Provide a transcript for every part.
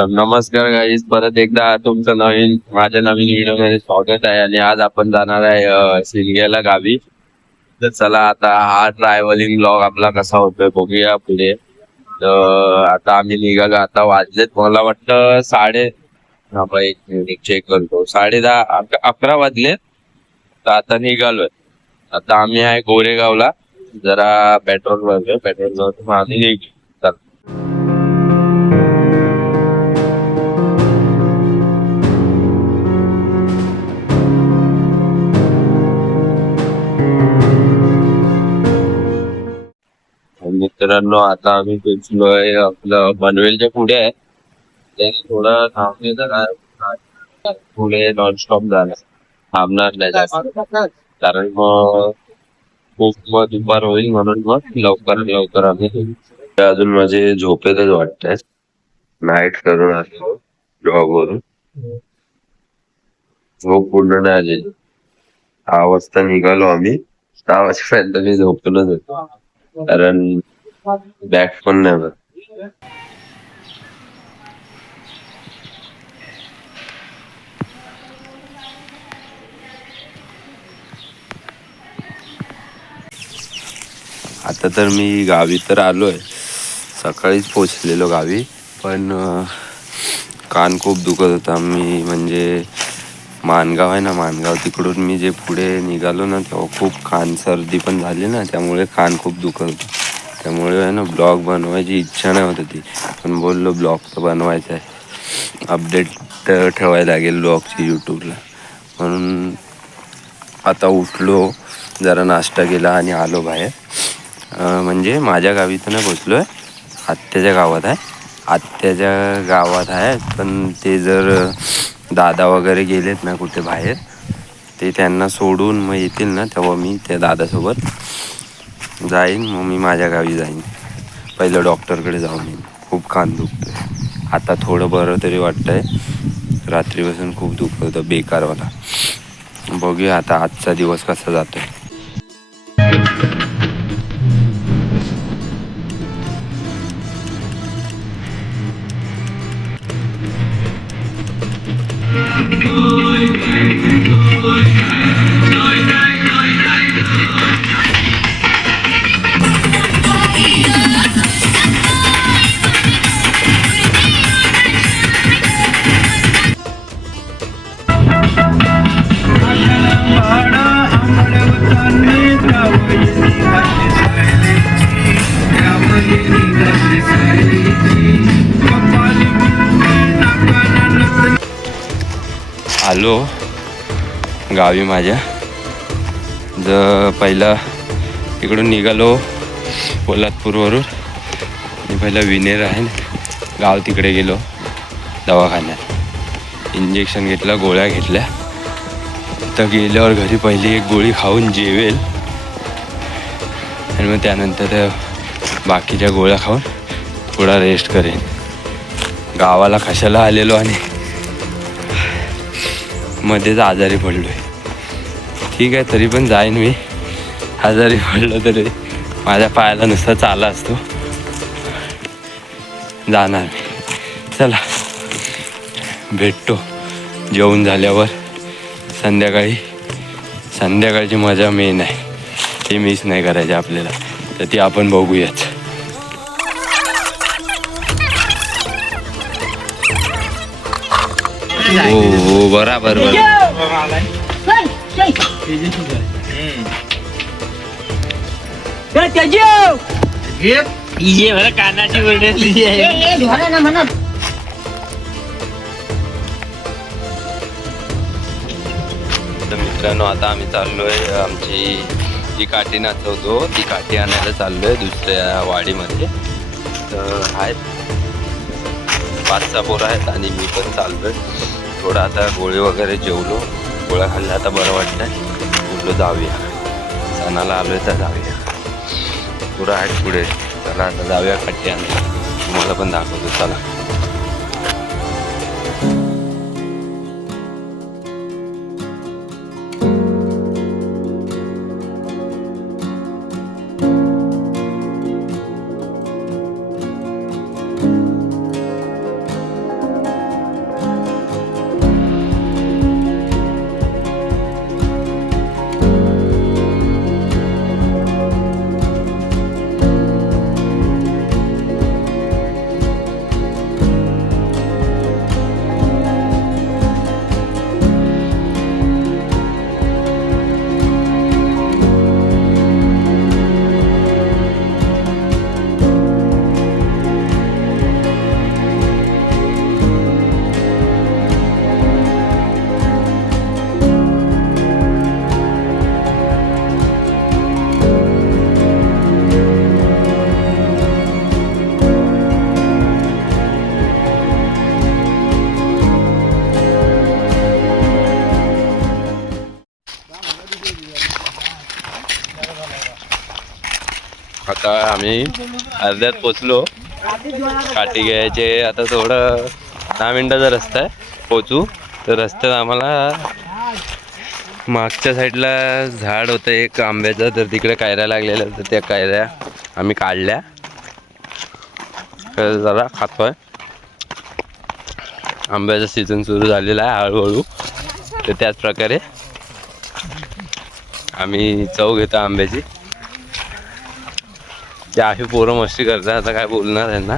तर नमस्कार गाईज, परत एकदा तुमचं माझ्या नवीन व्हिडिओमध्ये स्वागत आहे. आणि आज आपण जाणार आहे सिंदखेडला गावी. तर चला आता हा ट्रॅव्हलिंग ब्लॉग आपला कसा होतोय बघूया पुढे. तर आता आम्ही निघालो. आता वाजलेत मला वाटतं हा बाई एक मिनिट चेक करतो, 10:30 11 वाजलेत. तर आता निघालोय. आता आम्ही आहे गोरेगावला, जरा पेट्रोल भरतोय. पेट्रोल भरतो आम्ही निघू. मित्रांनो आता आम्ही पोचलोय आपलं पनवेलच्या पुढे आहे. त्याने थोडं थांबण्याचं काय, पुढे नॉनस्टॉप झालं, थांबणार नाही जास्त. कारण मग खूप मग दुपार होईल, म्हणून मग लवकर आम्ही निघू. ते अजून माझे झोपेतच वाटतंय. नाईट करून आलो जॉब वरून, झोप पूर्ण नाही आली. 6 वाजता निघालो आम्ही. 6 वाजेपर्यंत मी झोपूनच होतो, कारण बॅग पण नाही बघ. आता तर मी गावी तर आलोय, सकाळीच पोचलेलो गावी. पण कान खूप दुखत होता. मी म्हणजे माणगाव आहे ना, माणगाव तिकडून मी जे पुढे निघालो ना, तेव्हा खूप कान सर्दी पण झाली ना, त्यामुळे कान खूप दुखत होतं. त्यामुळे आहे ना ब्लॉग बनवायची इच्छा नाही होत होती. पण बोललो ब्लॉग तर बनवायचा आहे, अपडेट ठेवायला लागेल ब्लॉगची यूट्यूबला. म्हणून आता उठलो, जरा नाश्ता केला आणि आलो बाहेर. म्हणजे माझ्या गावी तर नाही पोचलो आहे, आत्याच्या गावात आहे. आत्याच्या गावात आहे, पण ते जर दादा वगैरे गेलेत ना कुठे बाहेर, ते त्यांना सोडून मग येतील ना, तेव्हा मी त्या दादासोबत जाईन. मग मी माझ्या गावी जाईन. पहिलं डॉक्टरकडे जाऊन येईन. खूप कान दुखतोय. आता थोडं बरं तरी वाटतंय, रात्रीपासून खूप दुखत होतं बेकारवाला. बघूया आता आजचा दिवस कसा जातोय. आलो गावी माझ्या. पहिला इकडून निघालो पोलादपूरवरून, आणि पहिला विनेर आहे गाव, तिकडे गेलो दवाखान्यात. इंजेक्शन घेतलं, गोळ्या घेतल्या. तर गेल्यावर घरी पहिली एक गोळी खाऊन जेवेल, आणि मग त्यानंतर बाकीच्या गोळ्या खाऊन थोडा रेस्ट करेन. गावाला कशाला आलेलो आणि मध्येच आजारी पडलोय. ठीक आहे, तरी पण जाईन मी. आजारी पडलो तरी माझ्या पायाला नुसता चाला असतो, जाणार मी. चला भेटतो जेवून झाल्यावर. संध्याकाळची मजा मेन आहे, ते मिस नाही करायचे आपल्याला, तर ती आपण बघूयाच. हो बराबर कानाची मित्रांनो, आता आम्ही चाललोय, आमची जी काठी नाचवतो ती काठी आणायला चाललोय दुसऱ्या वाडीमध्ये. तर आहेत 5-6 पोरं आहेत आणि मी पण चाललोय. थोडं आता गोळी वगैरे जेवलो, गोळ्या खाल्ल्या, आता बरं वाटतंय. बोललो जाऊया, सणाला आलोय तर जाऊया. पुढं आहेत पुढे. चला आता जाऊया काठी आणायला, तुम्हाला पण दाखवतो. चला. आता आम्ही अर्ध्यात पोचलो. काठी घ्यायचे आता थोडं 10 मिनिटाचा रस्ता आहे पोचू. तर रस्त्यात आम्हाला मागच्या साईडला झाड होतं एक आंब्याचं, तर तिकडे कायऱ्या लागलेल्या तर त्या कायऱ्या आम्ही काढल्या. तर जरा खातोय. आंब्याचा सीझन सुरू झालेला आहे हळूहळू. तर त्याच प्रकारे आम्ही चव घेतो आंब्याची. ते आहे पोरं मस्ती करतात, आता काय बोलणार आहे ना.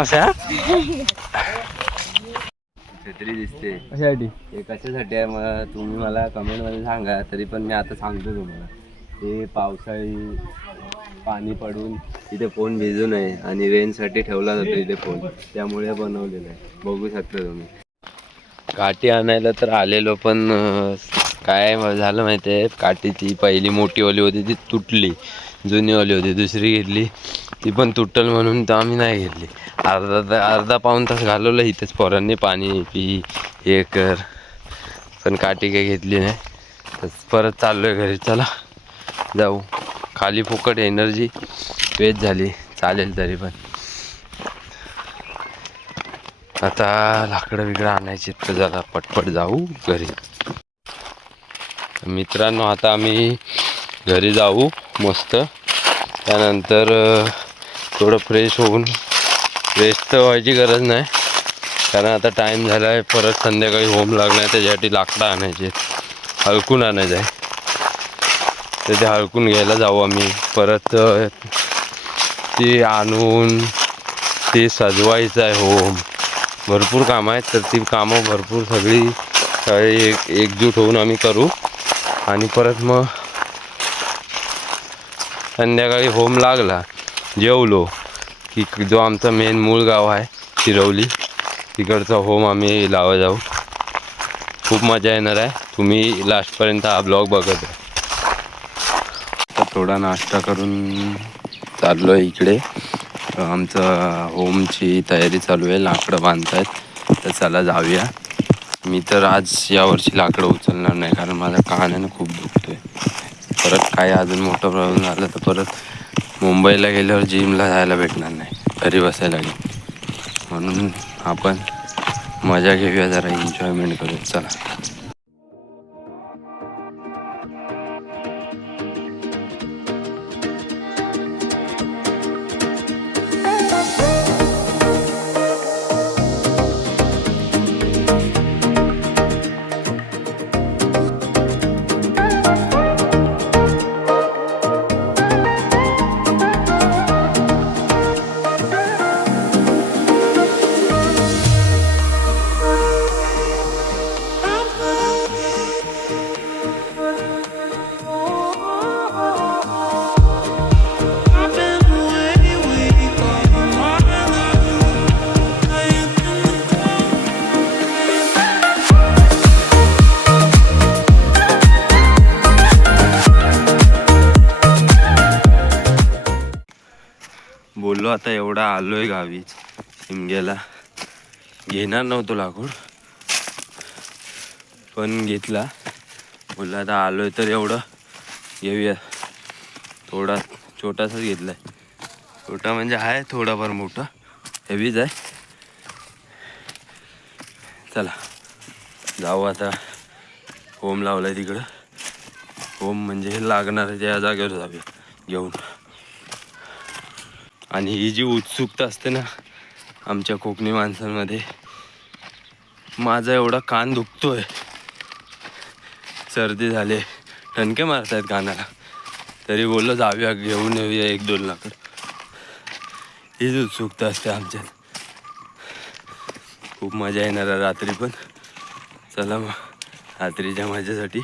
अशा छत्री दिसते कशासाठी, हे कशासाठी आहे मला तुम्ही मला कमेंटमध्ये सांगा. तरी पण मी आता सांगतो तुम्हाला. ते पावसाळी पाणी पडून इथे फोन भिजू नये आणि रेंजसाठी ठेवला जातो इथे फोन, त्यामुळे बनवलेलं आहे. बघू शकता तुम्ही. काठी आणायला तर आलेलो, पण काय झालं माहिती आहे, काठीची पहिली मोठी ओली होती ती तुटली. जुनी ओली होती दुसरी घेतली, ती पण तुटल म्हणून तर आम्ही नाही घेतली. अर्धा पाऊण तास घालवलं इथेच पोरांनी, पाणी पी हे कर, पण काठी काही घेतली नाही. तर परत चाललो आहे घरी. चला जाऊ. खाली फुकट एनर्जी वेस्ट झाली, चालेल तरी पण. आता लाकडं बिकडं आणायची तर जरा पटपट जाऊ घरी. मित्रांनो आता आम्ही घरी जाऊ मस्त. त्यानंतर थोडं फ्रेश होऊन, फ्रेश तर व्हायची गरज नाही कारण आता टाईम झाला आहे. परत संध्याकाळी होम लागणार आहे, त्याच्यासाठी लाकडं आणायचे, हळकून आणायचं आहे. तर ते हळकून घ्यायला जाऊ आम्ही. परत ते आणून ते सजवायचं आहे होम. भरपूर कामं आहेत, तर ती कामं भरपूर सगळी एकजूट होऊन आम्ही करू. आणि परत मग संध्याकाळी होम लागला, जेवलो की जो आमचा मेन मूळ गाव आहे शिरवली, तिकडचा होम आम्ही लावा जाऊ. खूप मजा येणार आहे. तुम्ही लास्टपर्यंत हा ब्लॉग बघत आहे. थोडा नाश्ता करून चाललो आहे इकडे. आमचं होमची तयारी चालू आहे, लाकडं बांधतायत. तर चला जाऊया. मी तर आज यावर्षी लाकडं उचलणार नाही कारण माझा कानानं खूप दुखतोय. परत काय अजून मोठा प्रॉब्लेम झाला तर परत मुंबईला गेल्यावर जिमला जायला भेटणार नाही, घरी बसायला लागेल. म्हणून आपण मजा घेऊया, जरा एन्जॉयमेंट करूया. चला. बोललो आता एवढा आलोय गावी शिमग्याला. घेणार नव्हतो लाकूड पण घेतला. बोलला आता आलोय तर एवढं घेऊया. थोडा छोटासाच घेतलाय. छोटा म्हणजे आहे थोडाफार मोठा, हेवीच आहे. चला जाऊ आता. होम लावलाय तिकडं. होम म्हणजे हे लागणार आहे त्या जागेवर जाऊया घेऊन. आणि ही जी उत्सुकता असते ना आमच्या कोकणी माणसांमध्ये, माझा एवढा कान दुखतोय, सर्दी झाले, ठणके मारतायत कानाला, तरी बोललो जाऊया घेऊन येऊया 1-2 लाकड. हीच उत्सुकता असते आमच्यात. खूप मजा येणार आहे रात्री पण. चला मग रात्रीच्या मजेसाठी.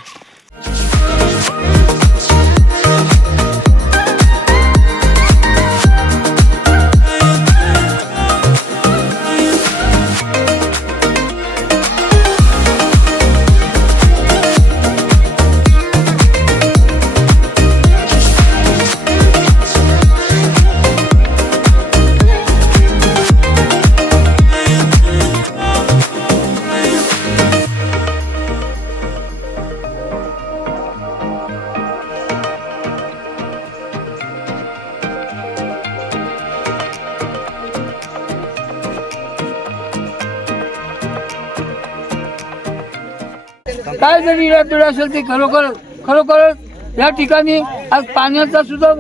काय जरी इडापिडा असेल ते खरोखरच या ठिकाणी आज पाण्याचा सुद्धा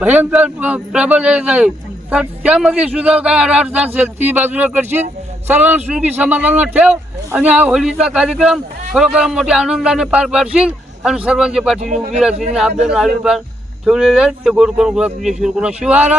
भयंकर प्रबल येत आहे. तर त्यामध्ये सुद्धा काय अडचण असेल ती बाजूला करशील, सर्वांना सुखी समाधानात ठेव आणि हा होळीचा कार्यक्रम खरोखर मोठ्या आनंदाने पार पाडशील आणि सर्वांच्या पाठीशी उभी राहशील. आपल्याला आशीर्वाद ठेवलेले आहेत ते गोड करून तुझे शिवकुणा शिवार.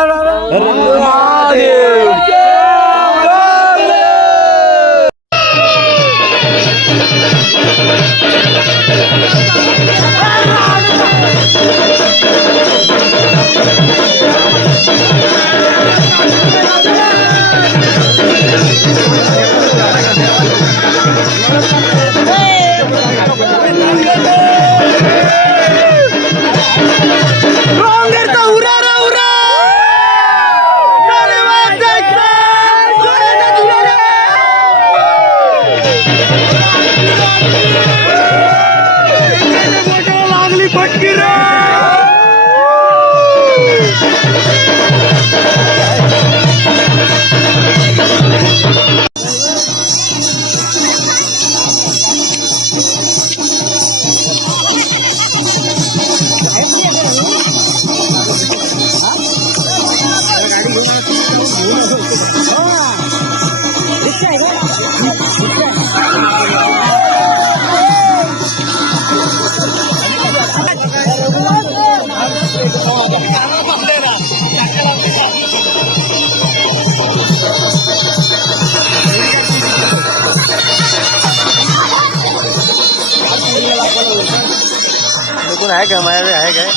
आहे का माझ्याकडे आहे काय?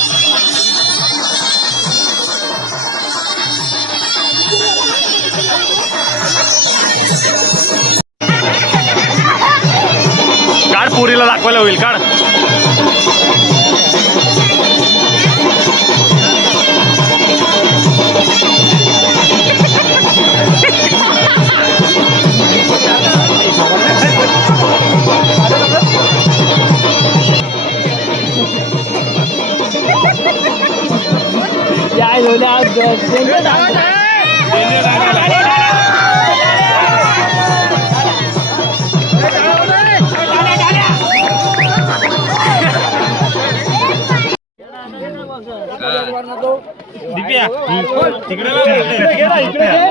काढ पुरीला दाखवायला होईल काढ.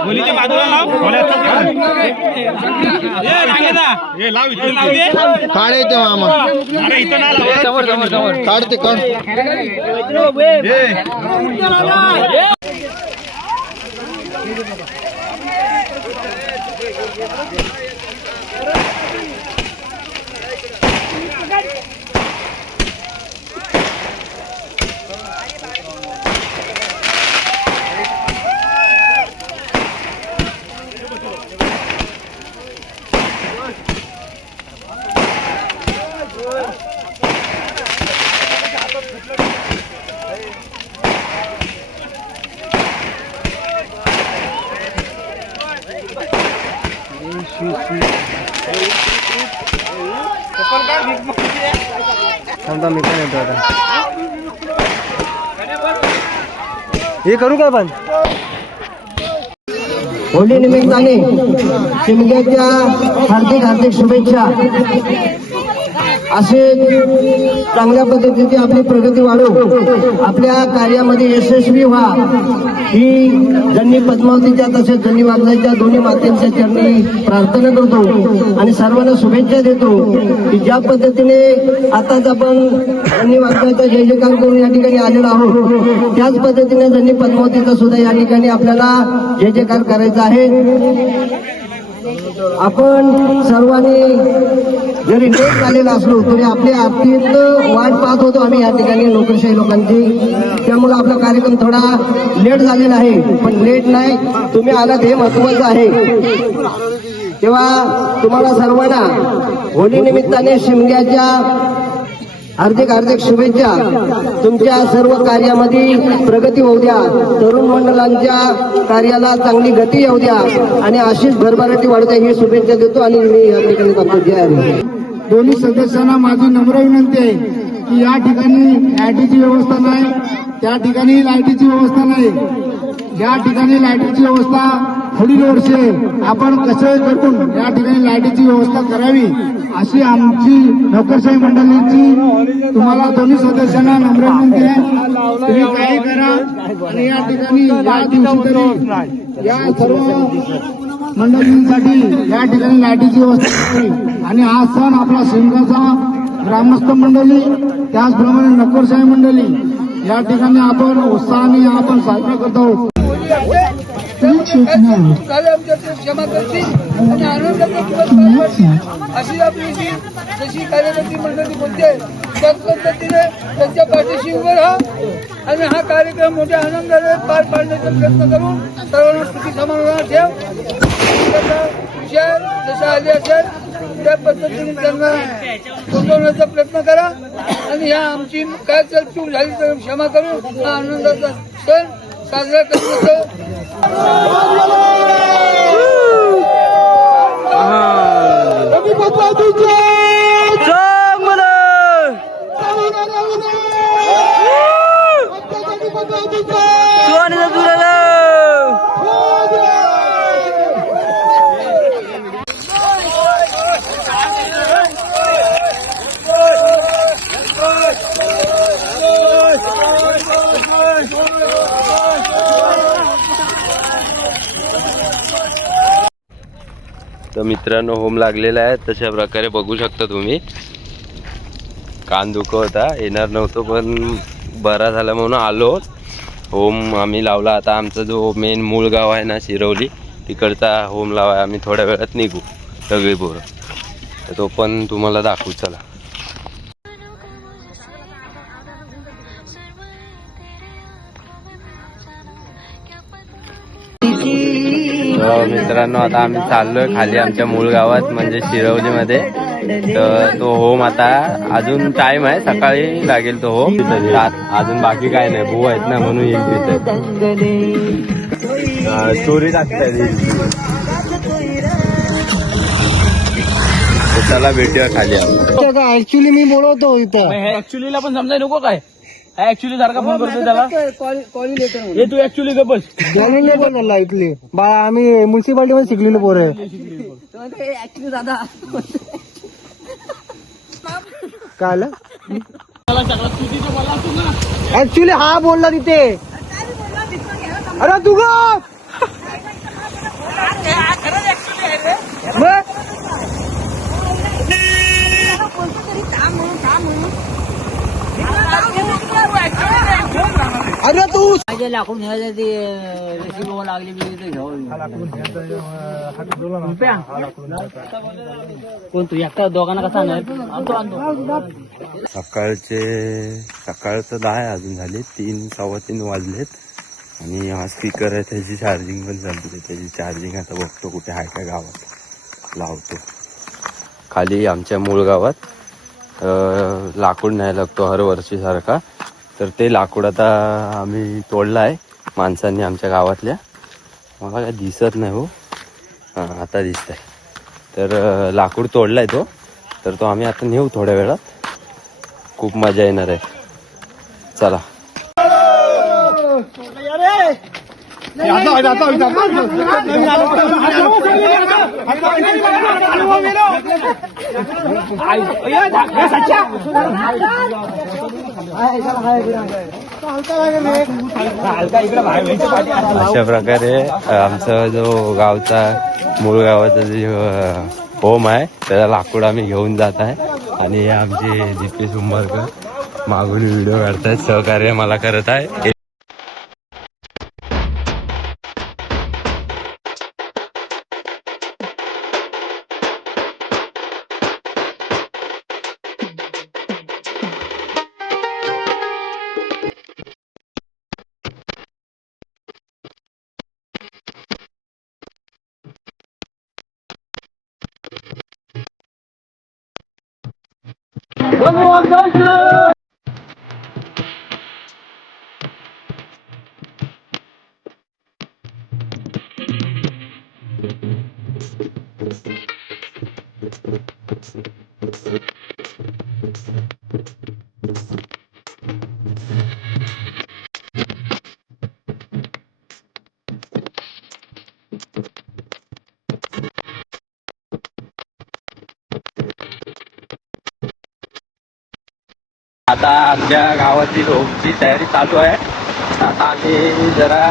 बोलीच्या बाजूला काढ येते मामा समोर समोर समोर काढते काढ. थांबा मी पण येतो आता. हे करू काय पण होळी निमित्ताने शिमग्याच्या हार्दिक हार्दिक शुभेच्छा. असे चांगल्या पद्धतीची आपली प्रगती वाढो, आपल्या कार्यामध्ये यशस्वी व्हा ही जन्नी पद्मावतीच्या तसेच जन्नी वागजाच्या दोन्ही मातेच्या चरणी प्रार्थना करतो आणि सर्वांना शुभेच्छा देतो की ज्या पद्धतीने आताच आपण जन्नी वागजाचा जय जयकार करून या ठिकाणी आलेलो आहोत, त्याच पद्धतीने जन्नी पद्मावतीचा सुद्धा या ठिकाणी आपल्याला जय जयकार करायचा आहे. आपण सर्वांनी जरी लेट झालेला असलो तरी आपल्या अत्यंत वाट पाहत होतो आम्ही या ठिकाणी नोकरशाही लोकांची. त्यामुळे आपला कार्यक्रम थोडा लेट झालेला आहे, पण लेट नाही, तुम्ही आलात हे महत्वाचं आहे. तेव्हा तुम्हाला सर्वांना होळी निमित्ताने शिमग्याच्या हार्दिक हार्दिक शुभेच्छा. तुमच्या सर्व कार्यामध्ये प्रगती होऊ द्या, तरुण मंडळांच्या कार्याला चांगली गती येऊ द्या आणि अशीच भरभराटी वाढते ही शुभेच्छा देतो आणि मी या ठिकाणी करतो. जय हरी. दोन्ही सदस्यांना माझी नम्र विनंती आहे की या ठिकाणी लाईटीची व्यवस्था नाही, त्या ठिकाणी लाईटीची व्यवस्था नाही, या ठिकाणी लाईटीची व्यवस्था पुढील वर्षे आपण कसं करून या ठिकाणी लाईटीची व्यवस्था करावी अशी आमची नोकरशाही मंडळीची तुम्हाला दोन्ही सदस्यांना नम्र विनंती आहे. तुम्ही काही करा आणि या ठिकाणी या दिवशी तरी या सर्व मंडळींसाठी या ठिकाणी लाईटीची व्यवस्था करावी आणि हा सण आपला शिमगाचा ग्रामस्थ मंडळी त्याचप्रमाणे नोकरशाही मंडळी या ठिकाणी आपण उत्साहाने आपण साजरा करतो. झाले आमच्या ते क्षमा करतील आणि आनंदाचा दिवस पार पाडतील अशी आपली जी जशी कार्यकर्ती मंडळी बोलते त्याच पद्धतीने त्यांच्या पाठीशी उभं राहा आणि हा कार्यक्रम मोठ्या आनंदाने पार पाडण्याचा प्रयत्न करून सर्वांना सुखी समाधान ठेव. त्याचा विषय जसा आले असेल त्या पद्धतीने त्यांना समजवण्याचा प्रयत्न करा आणि ह्या आमची काय तर चूक झाली तर क्षमा करून हा आनंदाचा सण साजरा करण्याचं तर मित्रांनो होम लागलेला आहे. तशा प्रकारे बघू शकता तुम्ही. कान दुखत होता, येणार नव्हतो पण बरा झाला म्हणून आलो. होम आम्ही लावला. आता आमचा जो मेन मूळ गाव आहे ना शिरवली तिकडचा होम लावाय आम्ही थोड्या वेळात निघू सगळी पोरं. तर तो पण तुम्हाला दाखवू चला. मित्रांनो आता आम्ही चाललोय खाली आमच्या मूळ गावात म्हणजे शिरवलीमध्ये. तर तो होम आता अजून टाइम आहे, सकाळी लागेल तो होम. अजून बाकी काय नाही, भाऊ आहेत ना म्हणून येईल तिथे स्टोरी टाकताय. चला भेटूया खाली. ऍक्च्युली मी बोलवतो इथं. ऍक्च्युलीला पण समजाय नको काय ऍक्च्युली सारखा फोन करतो त्याला. हे तू ऍक्च्युली गपच नाही पण झाला इथली बाळा. आम्ही म्युन्सिपाल्टी मध्ये शिकलेले पोरं ऍक्च्युली दादा काय ऍक्च्युली हा बोलला तिथे. अरे तू ग अरे तू लाकूड घ्यायला ते रेसिपी लागली कोण तू एकटा दोघांना कसा सकाळचं 10 अजून झाले. 3 3:15 वाजलेत आणि हा स्पीकर आहे त्याची चार्जिंग पण झाली. त्याची चार्जिंग आता बघतो कुठे आहे का गावात लावतो. खाली आमच्या मूळ गावात लाकूड न्यायला लागतो हर वर्षीसारखा. तर ते लाकूड आता आम्ही तोडलं आहे माणसांनी आमच्या गावातल्या. मला काय दिसत नाही हो. हां आता दिसत आहे. तर लाकूड तोडला आहे तो. तर तो आम्ही आता नेऊ थोड्या वेळात. खूप मजा येणार आहे. चला. अशा प्रकारे आमचा जो गावचा मूळ गावाचा जे होम आहे त्याला लाकूड आम्ही घेऊन जात आहे. आणि हे आमचे दीपेश उंबरकर मागून व्हिडिओ काढतायत, सहकार्य मला करत आहे. आता आमच्या गावाची होमची तयारी चालू आहे. आता आम्ही जरा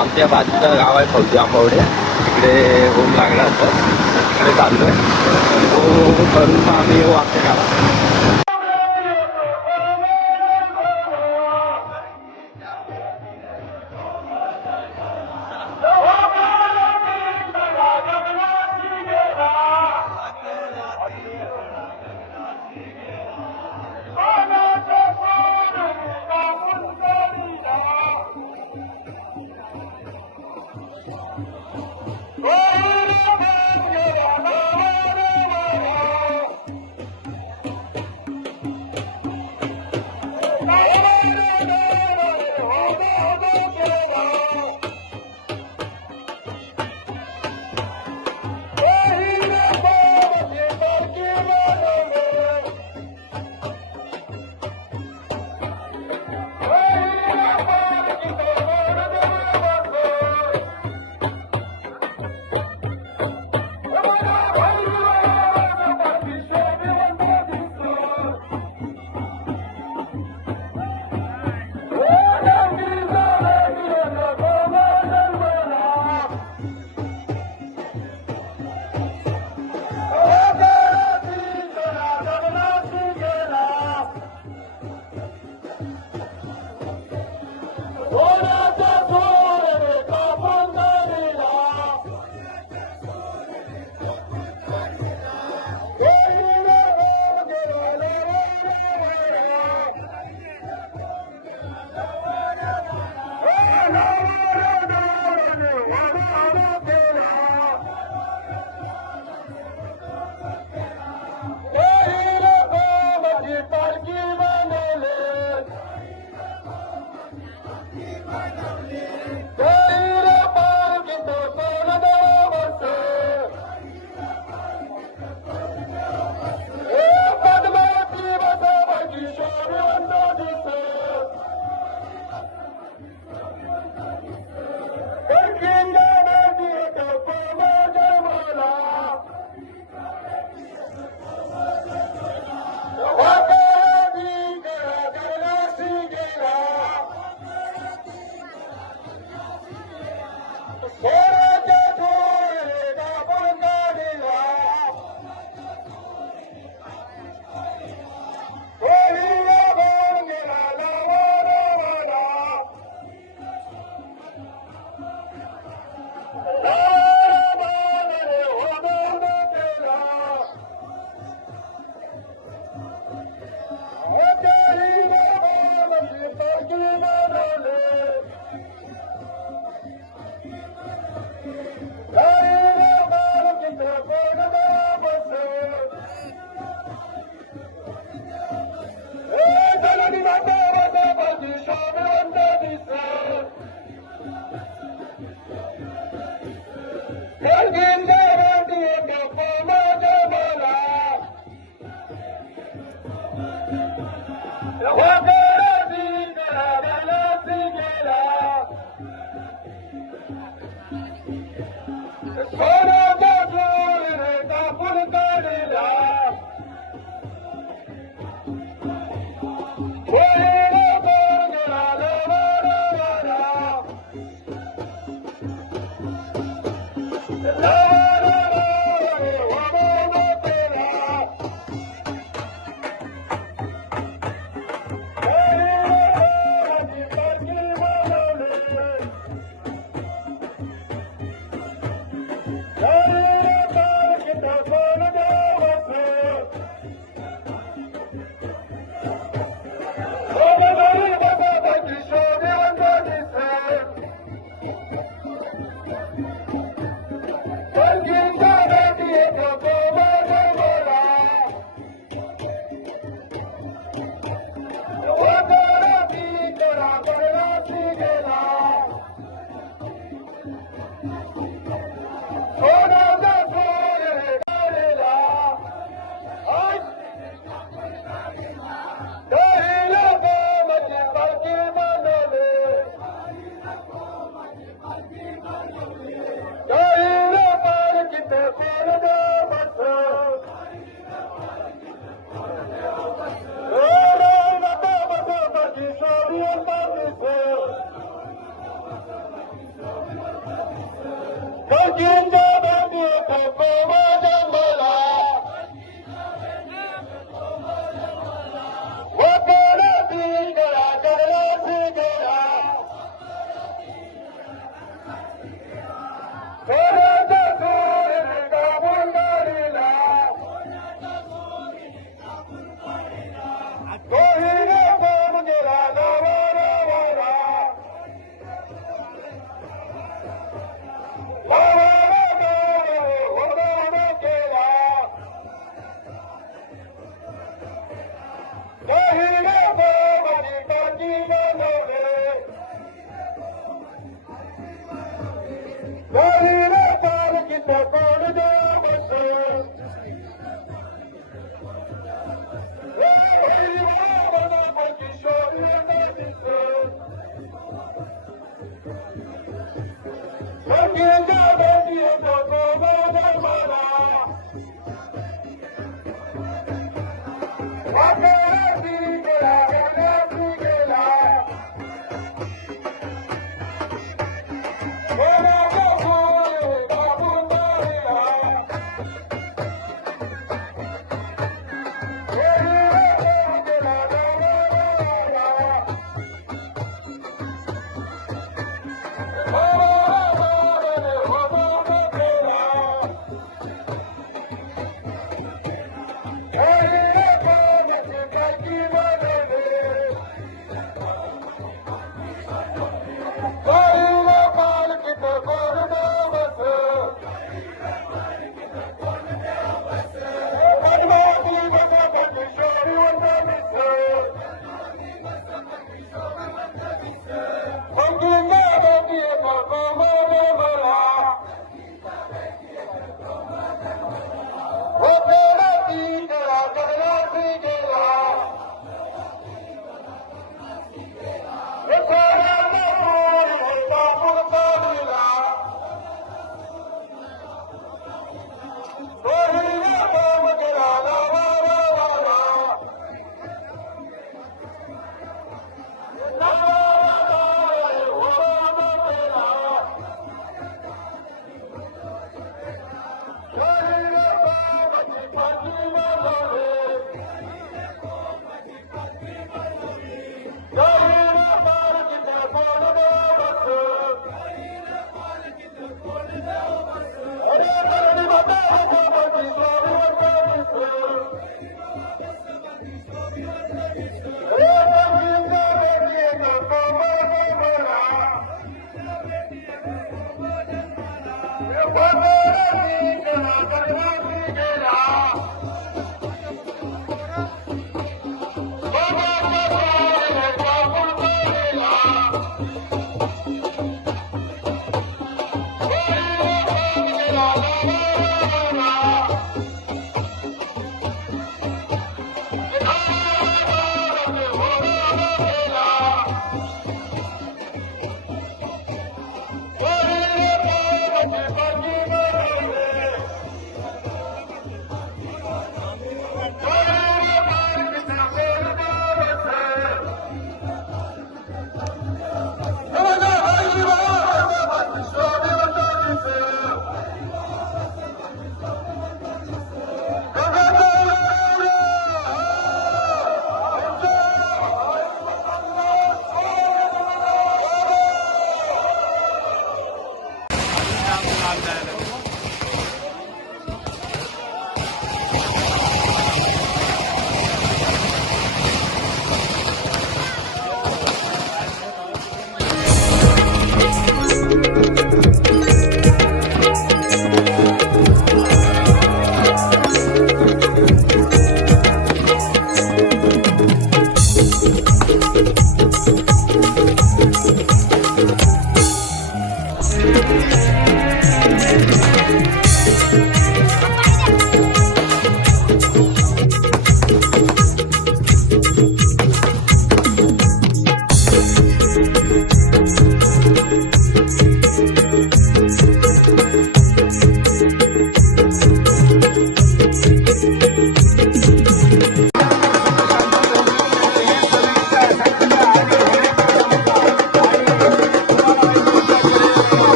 आमच्या बाजूचं गाव आहे फौजी आंबवडे, तिकडे होम लागला होता, तिकडे चाललो आहे. तो करून मग आम्ही येऊ आमच्या गावात.